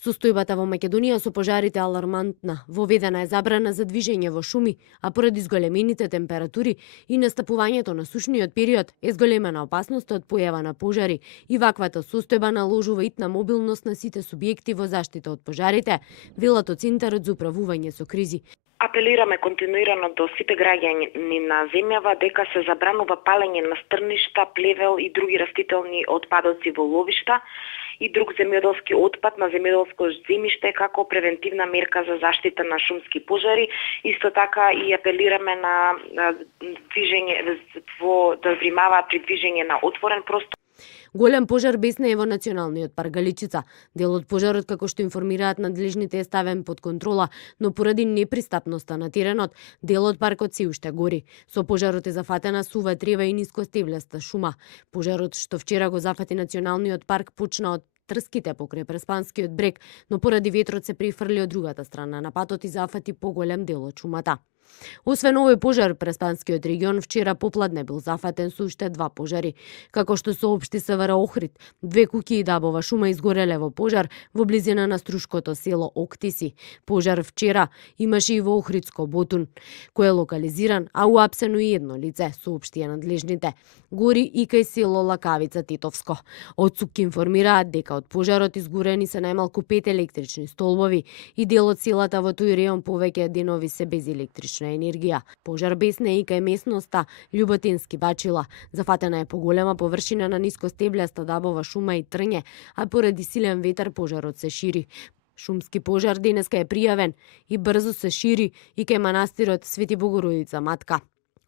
Состојбата во Македонија со пожарите е алармантна. Воведена е забрана за движење во шуми, а поради зголемените температури и настапувањето на сушниот период е зголемена опасноста од појава на пожари и ваквата состојба наложува итна мобилност на сите субјекти во заштита од пожарите, велат од Центарот за управување со кризи. Апелираме континуирано до сите граѓани на земјава дека се забранува палење на стрништа, плевел и други растителни отпадоци во ловишта и друг земјоделски отпад на земјоделско земјиште како превентивна мерка за заштита на шумски пожари. Исто така и апелираме на движење да внимаваат при движење на отворен простор. Голем пожар бесне е во Националниот парк Галичица. Дел од пожарот, како што информираат надлежните, е ставен под контрола, но поради непристапноста на теренот, дел од паркот се уште гори. Со пожарот е зафатена сува трева и нискостевлеста шума. Пожарот што вчера го зафати Националниот парк почна од трските покрај Преспанскиот брег, но поради ветрот се префрли од другата страна на патот и зафати поголем дел од шумата. Освен овој пожар, Преспанскиот регион вчера попладне бил зафатен со уште 2 пожари. Како што соопшти СВР Охрид, 2 куќи и дабова шума изгореле во пожар во близина на струшкото село Октиси. Пожар вчера имаше и во Охридско Ботун, кој е локализиран, а уапсено и едно лице, соопштија надлежните. Гори и кај село Лакавица Титовско. Од СУК информираат дека од пожарот изгорени се најмалку 5 електрични столбови и дел од селата во тој реон повеќе денови се без електрична енергија. Пожар бесне и кај местноста Љуботински Бачила. Зафатена е поголема површина на нискостеблеста дабова шума и трње, а поради силен ветер пожарот се шири. Шумски пожар денеска е пријавен и брзо се шири и кај манастирот Свети Богородица Матка.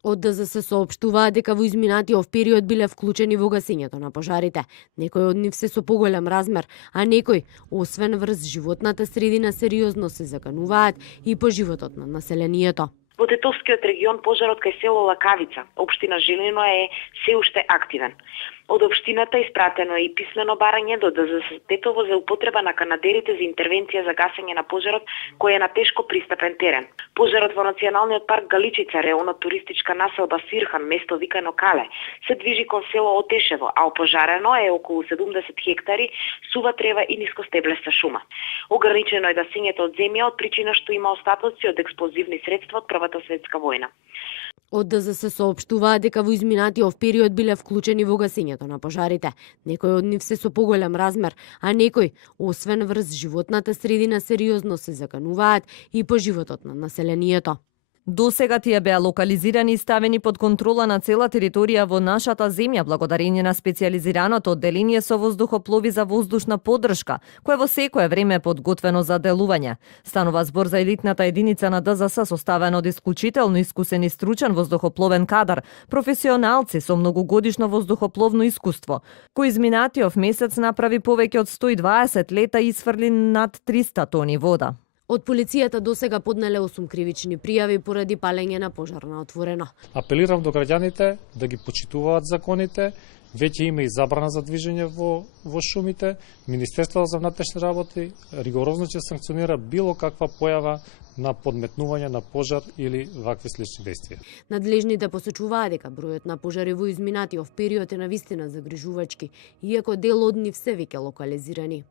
Од ДЗС соопштуваат дека во изминатиот период биле вклучени во гасењето на пожарите. Некои од нив се со поголем размер, а некои, освен врз животната средина, сериозно се закануваат и по животот на населението. Во Тетовскиот регион пожарот кај село Лакавица, општина Жилино, е се уште активен. Од општината испратено е и писмено барање до ДЗС Тетово за употреба на канадерите за интервенција за гасење на пожарот кој е на тешко пристапен терен. Пожарот во Националниот парк Галичица, реонот туристичка населба Сирхан, место викано Кале, се движи кон село Отешево, а опожарено е околу 70 хектари сува трева и нискостеблеста шума. Ограничено е гасењето од земја од причина што има остатоци од експлозивни средства од Првата светска војна. Од ДЗС соопштуваат дека во изминатиот период биле вклучени во гасењето на пожарите. Некои од нив се со поголем размер, а некои, освен врз животната средина, сериозно се закануваат и по животот на населението. До сега тие беа локализирани и ставени под контрола на цела територија во нашата земја благодарение на специјализираното одделение со воздухоплови за воздушна поддршка, кое во секое време е подготвено за делување. Станува збор за елитната единица на ДЗС составена од исклучително искусен и стручен воздухопловен кадар, професионалци со многогодишно воздухопловно искуство, кој изминатиот месец направи повеќе од 120 лета и исфрли над 300 тони вода. Од полицијата досега поднеле 8 кривични пријави поради палење на пожар на отворено. Апелирам до граѓаните да ги почитуваат законите. Веќе има и забрана за движење во шумите. Министерството за внатрешни работи ригорозно ќе санкционира било каква појава на подметнување на пожар или вакви слични действија. Надлежните посочуваат дека бројот на пожари во изминатиот период е навистина загрижувачки, иако дел од нив се веќе локализирани.